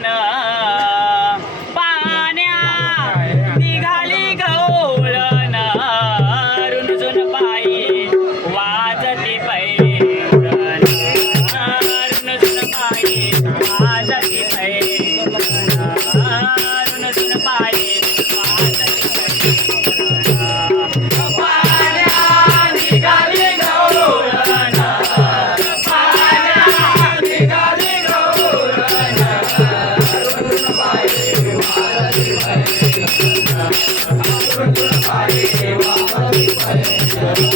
No. पाण्या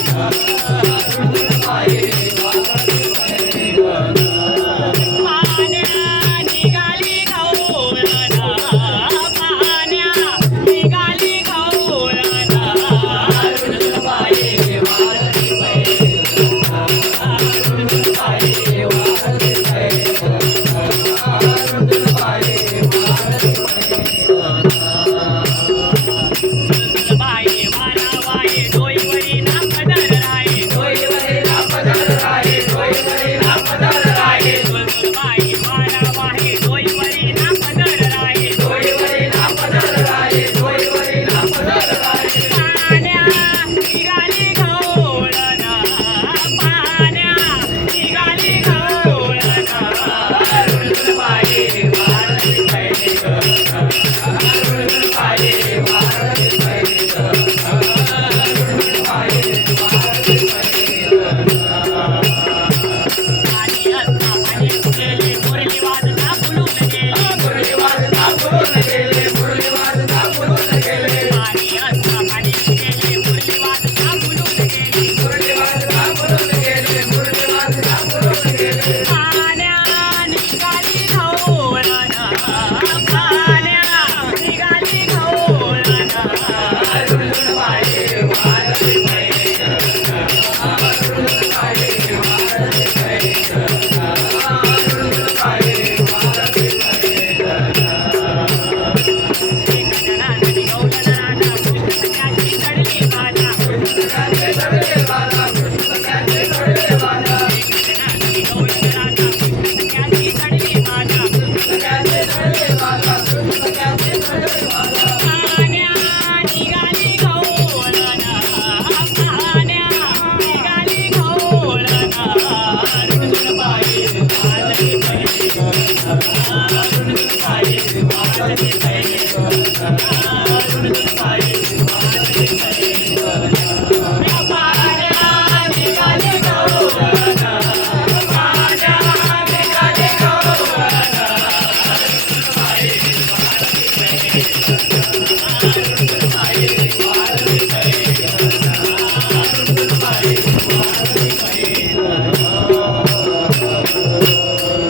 निघाली गवळण Thank you.